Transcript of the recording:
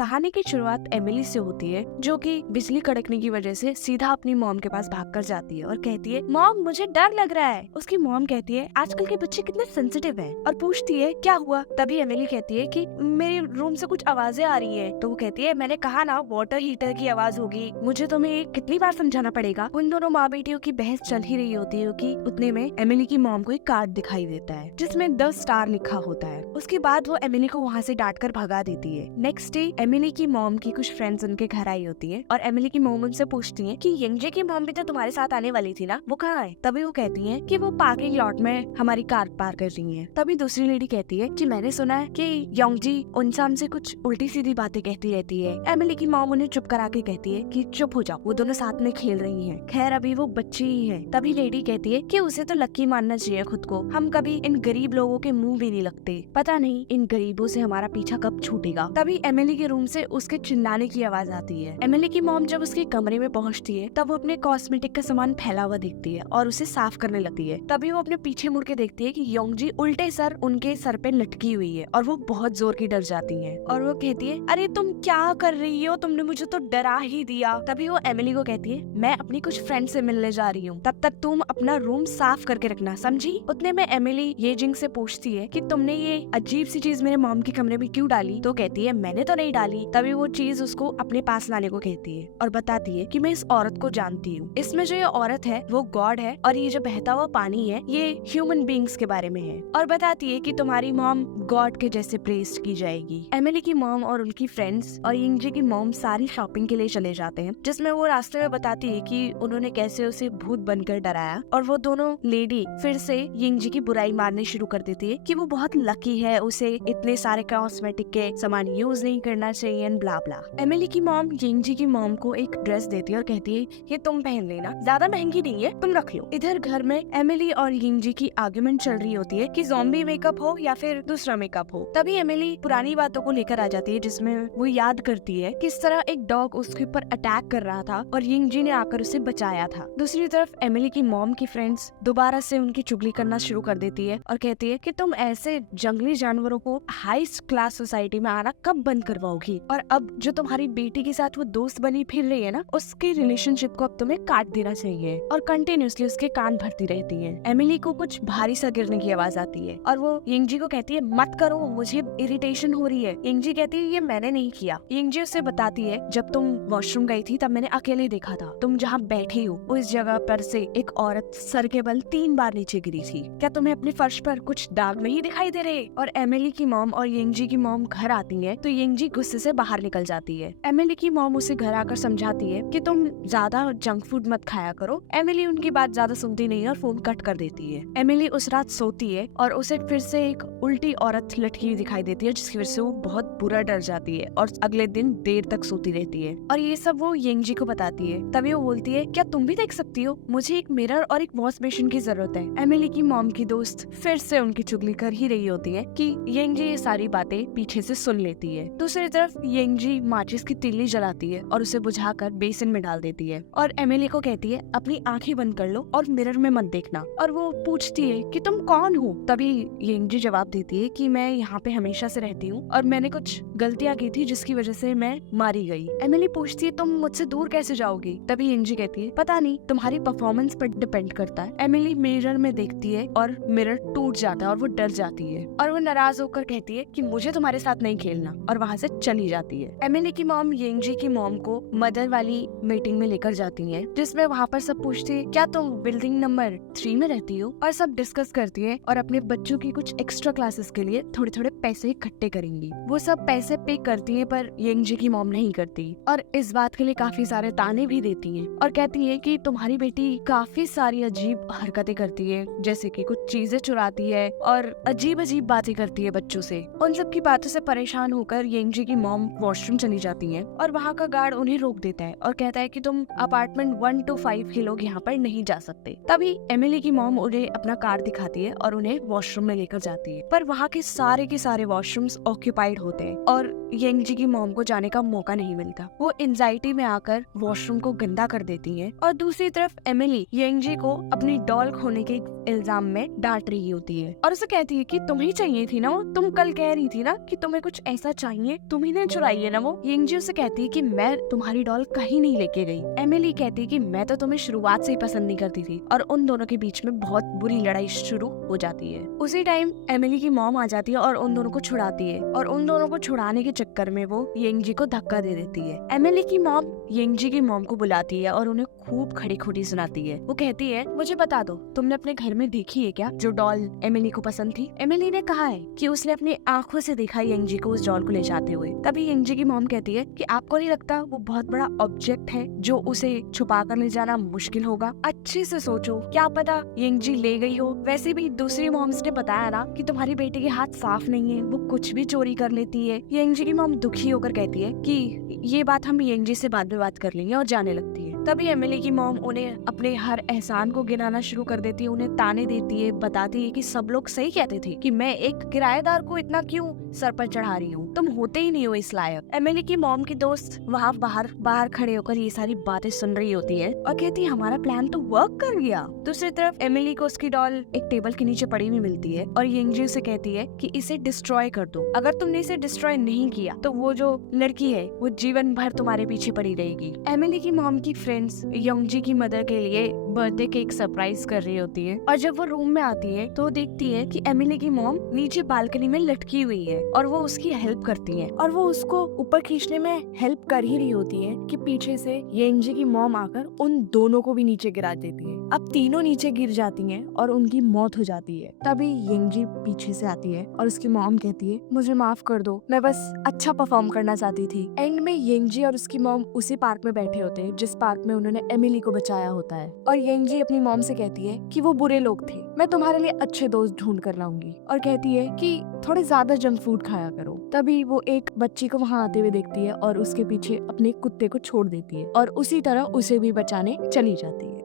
कहानी की शुरुआत एमिली से होती है, जो कि बिजली कड़कने की वजह से सीधा अपनी मॉम के पास भागकर जाती है और कहती है, मॉम मुझे डर लग रहा है। उसकी मॉम कहती है, आजकल के बच्चे कितने सेंसिटिव हैं, और पूछती है क्या हुआ। तभी एमिली कहती है कि मेरे रूम से कुछ आवाजें आ रही है। तो वो कहती है, मैंने कहा ना वाटर हीटर की आवाज होगी, मुझे तुम्हें कितनी बार समझाना पड़ेगा। उन दोनों माँ बेटियों की बहस चल ही रही होती है कि उतने में एमिली की मॉम को एक कार्ड दिखाई देता है जिसमें 10 स्टार लिखा होता है। उसके बाद वो एमिली को वहाँ से डांट कर भगा देती है। नेक्स्ट डे एमिली की मॉम की कुछ फ्रेंड्स उनके घर आई होती है और एमिली की मॉम उनसे पूछती है कि यंगजे की मॉम भी तो तुम्हारे साथ आने वाली थी ना, वो कहाँ है। तभी वो कहती है कि वो पार्किंग लॉट में हमारी कार पार कर रही है। तभी दूसरी लेडी कहती है कि मैंने सुना है कि योंगजी उनसे हमसे कुछ उल्टी सीधी बातें कहती रहती है। एमिली की मॉम उन्हें चुप करा के कहती है कि चुप हो जाओ, वो दोनों साथ में खेल रही हैं। खैर अभी वो बच्ची ही है। तभी लेडी कहती है कि उसे तो लकी मानना चाहिए खुद को, हम कभी इन गरीब लोगों के मुंह भी नहीं लगते, पता नहीं इन गरीबों से हमारा पीछा कब छूटेगा। तभी एमिली के रूम से उसके चिल्लाने की आवाज आती है। एमिली की मॉम जब उसके कमरे में पहुंचती है तब वो अपने कॉस्मेटिक का सामान फैला हुआ देखती है और उसे साफ करने लगती है। तभी वो अपने पीछे मुड़ के देखती है कि योंगजी उल्टे सर उनके सर पे लटकी हुई है और वो बहुत जोर की डर जाती है और वो कहती है, अरे तुम क्या कर रही हो, तुमने मुझे तो डरा ही दिया। तभी वो एमिली को कहती है, मैं अपनी कुछ फ्रेंड से मिलने जा रही हूँ, तब तक तुम अपना रूम साफ करके रखना, समझी। उतने में एमिली ये जिंग से पूछती है कि तुमने ये अजीब सी चीज मेरे मॉम के कमरे में क्यों डाली। तो कहती है, मैंने तो नहीं डाली। तभी वो चीज उसको अपने पास लाने को कहती है और बताती है कि मैं इस औरत को जानती हूँ, इसमें जो ये औरत है वो गॉड है और ये जो बहता हुआ पानी है ये ह्यूमन बींग्स के बारे में है, और बताती है कि तुम्हारी मॉम गॉड के जैसे प्रेस्ड की जाएगी। एमिली की मॉम और उनकी फ्रेंड्स और यिंगजी की मॉम सारी शॉपिंग के लिए चले जाते हैं, जिसमें वो रास्ते में बताती है कि उन्होंने कैसे उसे भूत बनकर डराया, और वो दोनों लेडी फिर से यिंगजी की बुराई मारने शुरू कर देती है कि वो बहुत लकी है, उसे इतने सारे कॉस्मेटिक के सामान यूज नहीं करना चाहिए एंड ब्ला ब्ला। एमिली की मॉम यिंगजी की मॉम को एक ड्रेस देती है और कहती है, ये तुम पहन लेना, ज्यादा महंगी नहीं है, तुम रख लो। इधर घर में एमिली और यिंगजी की आर्गुमेंट चल रही होती है कि ज़ॉम्बी मेकअप हो या फिर दूसरा मेकअप हो। तभी एमिली पुरानी बातों को लेकर आ जाती है, जिसमें वो याद करती है किस तरह एक डॉग उसके ऊपर अटैक कर रहा था और यिंगजी ने आकर उसे बचाया था। दूसरी तरफ एमिली की मॉम की फ्रेंड्स दोबारा से उनकी चुगली करना शुरू कर देती है और कहती है कि तुम ऐसे जंगली जानवरों को हाई क्लास सोसाइटी में आना कब बंद करवाओगी, और अब जो तुम्हारी बेटी के साथ वो दोस्त बनी फिर रही है ना, उसकी रिलेशनशिप को अब तुम्हें काट देना चाहिए। और कंटिन्यूसली उसके कान भरती रहती है। एमिली को कुछ भारी सा गिरने की आवाज आती है और वो यिंगजी को कहती है, मत करो, मुझे इरिटेशन हो रही है। यिंगजी कहती है, ये मैंने नहीं किया। यिंगजी उससे बताती है, जब तुम वॉशरूम गई थी तब मैंने अकेले देखा था, तुम जहाँ बैठी हो उस जगह पर से एक औरत सर के बल 3 बार नीचे गिरी थी, क्या तुम्हें अपने फर्श पर कुछ दाग नहीं दिखाई दे रहे। और एमिली की मॉम और यिंगजी की मॉम घर आती है तो यिंगजी गुस्से से बाहर निकल जाती है। एमिली की मॉम उसे घर आकर समझाती है कि तुम ज्यादा जंक फूड मत खाया करो। एमिली उनकी बात ज्यादा सुनती नहीं है और फोन कट कर देती है। एमिली उस रात सोती है और उसे फिर से एक उल्टी औरत लटकी हुई दिखाई देती है, जिसकी वजह से वो बहुत बुरा डर जाती है और अगले दिन देर तक सोती रहती है। और ये सब वो यिंगजी को बताती है। तभी वो बोलती है, क्या तुम भी देख सकती हो, मुझे एक मिरर और एक वॉश बेसिन की जरूरत है। एमिली की मॉम की दोस्त फिर से उनकी चुगली कर ही रही होती है कि यिंगजी ये सारी बातें पीछे से सुन लेती है। दूसरी तरफ यिंगजी माचिस की तीली जलाती है और उसे बुझाकर बेसिन में डाल देती है और एमिली को कहती है, अपनी आंखें बंद कर लो और मिरर में मत देखना। और वो पूछती है कि तुम कौन हो। तभी यिंगजी जवाब देती है कि मैं यहाँ पे हमेशा से रहती हूँ और मैंने कुछ गलतियाँ की थी जिसकी वजह से मैं मारी गई। एमिली पूछती है, तुम मुझसे दूर कैसे जाओगी। तभी यिंगजी कहती है, पता नहीं, तुम्हारी परफॉर्मेंस पर डिपेंड करता है। एमिली मिरर में देखती है और मिरर टूट जाता है और वो डर जाती है और वो नाराज होकर कहती है कि मुझे तुम्हारे साथ नहीं खेलना, और वहाँ से चली जाती है। एमिली की मॉम यिंगजी की मॉम को मदर वाली मीटिंग में लेकर जाती है, जिसमें वहाँ पर सब पूछते हैं, क्या तुम बिल्डिंग नंबर 3 में रहती हो, और सब डिस्कस करती है और अपने बच्चों की कुछ एक्स्ट्रा क्लासेस के लिए थोड़े थोड़े पैसे इकट्ठे करेंगी। वो सब पैसे पे करती है पर यिंगजी की मॉम नहीं करती और इस बात के लिए काफी सारे ताने भी देती है और कहती है कि तुम्हारी बेटी काफी सारी अजीब हरकतें करती है, जैसे कि कुछ चीजें चुराती है और अजीब अजीब बातें करती है बच्चों से। उन सब की बातों से परेशान होकर यिंगजी की मॉम वॉशरूम चली जाती है और वहाँ का गार्ड उन्हें रोक देता है और कहता है कि तुम अपार्टमेंट 1 to 5 के लोग यहाँ पर नहीं जा सकते। तभी एमिली की मॉम उन्हें अपना कार दिखाती है और उन्हें वॉशरूम में लेकर जाती है, पर वहाँ के सारे वॉशरूम्स ऑक्यूपाइड होते हैं और यिंगजी की मॉम को जाने का मौका नहीं मिलता। वो एंजाइटी में आकर वॉशरूम को गंदा कर देती है और दूसरी तरफ एमिली यिंगजी को अपनी डॉल खोने के इल्जाम में डांट रही होती जाती है और उसे कहती है कि तुम्हें चाहिए थी ना वो, तुम कल कह रही थी ना कि तुम्हें कुछ ऐसा चाहिए, तुम्ही ने चुराई है ना वो। यंगजी उसे कहती है कि मैं तुम्हारी डॉल कहीं नहीं लेके गई। एमिली कहती है कि मैं तो तुम्हें शुरुआत से ही पसंद नहीं करती थी और उन दोनों के बीच में बहुत बुरी लड़ाई शुरू हो जाती है। उसी टाइम एमिली की मॉम आ जाती है और उन दोनों को छुड़ाती है और उन दोनों को छुड़ाने के चक्कर में वो यंगजी को धक्का दे देती है। एमिली की मॉम यंगजी की मॉम को बुलाती है और उन्हें खूब खड़ी खोटी सुनाती है। वो कहती है मुझे बता दो, तुमने अपने घर में देखी है क्या जो डॉल एमिली को पसंद थी? एमिली ने कहा है कि उसने अपनी आंखों से देखा यंगजी को उस डॉल को ले जाते हुए। तभी यंगजी की मॉम कहती है कि आपको नहीं लगता वो बहुत बड़ा ऑब्जेक्ट है जो उसे छुपा कर ले जाना मुश्किल होगा? अच्छे से सोचो, क्या पता यंगजी ले गई हो। वैसे भी दूसरी मॉम्स ने बताया ना कि तुम्हारी बेटी के हाथ साफ नहीं है, वो कुछ भी चोरी कर लेती है। यंगजी की मॉम दुखी होकर कहती है कि ये बात हम यंगजी से बाद में बात कर लेंगे और जाने लगती है। तभी एमिली की मॉम उन्हें अपने हर एहसान को गिनाना शुरू कर देती है, उन्हें ताने देती है, बताती है कि सब लोग सही कहते थे कि मैं एक किराएदार को इतना क्यों सर पर चढ़ा रही हूँ, तुम होते ही नहीं हो इस लायक। एमिली की मॉम की दोस्त वहाँ बाहर खड़े होकर ये सारी बातें सुन रही होती है और कहती है हमारा प्लान तो वर्क कर गया। दूसरी तरफ एमिली को उसकी डॉल एक टेबल के नीचे पड़ी हुई मिलती है और यंगजी उसे कहती है कि इसे डिस्ट्रॉय कर दो, अगर तुमने इसे डिस्ट्रॉय नहीं किया तो वो जो लड़की है वो जीवन भर तुम्हारे पीछे पड़ी रहेगी। एमिली की मॉम की फ्रेंड्स यंगजी की मदर के लिए बर्थडे केक सरप्राइज कर रही होती है और जब वो रूम में आती है तो देखती है कि एमिली की मॉम नीचे बालकनी में लटकी हुई है और वो उसकी हेल्प करती है और वो उसको ऊपर खींचने में हेल्प कर ही रही होती है कि पीछे से यंगजी की मॉम आकर उन दोनों को भी नीचे गिरा देती है। अब तीनों नीचे गिर जाती हैं और उनकी मौत हो जाती है। तभी यंगजी पीछे से आती है और उसकी मॉम कहती है मुझे माफ कर दो, मैं बस अच्छा परफॉर्म करना चाहती थी। एंड में यंगजी और उसकी मॉम उसी पार्क में बैठे होते हैं जिस पार्क में उन्होंने एमिली को बचाया होता है और यंगजी अपनी मॉम से कहती है कि वो बुरे लोग थे, मैं तुम्हारे लिए अच्छे दोस्त ढूंढ कर लाऊंगी और कहती है कि थोड़े ज्यादा जंक फूड खाया करो। तभी वो एक बच्ची को वहाँ आते हुए देखती है और उसके पीछे अपने कुत्ते को छोड़ देती है और उसी तरह उसे भी बचाने चली जाती है।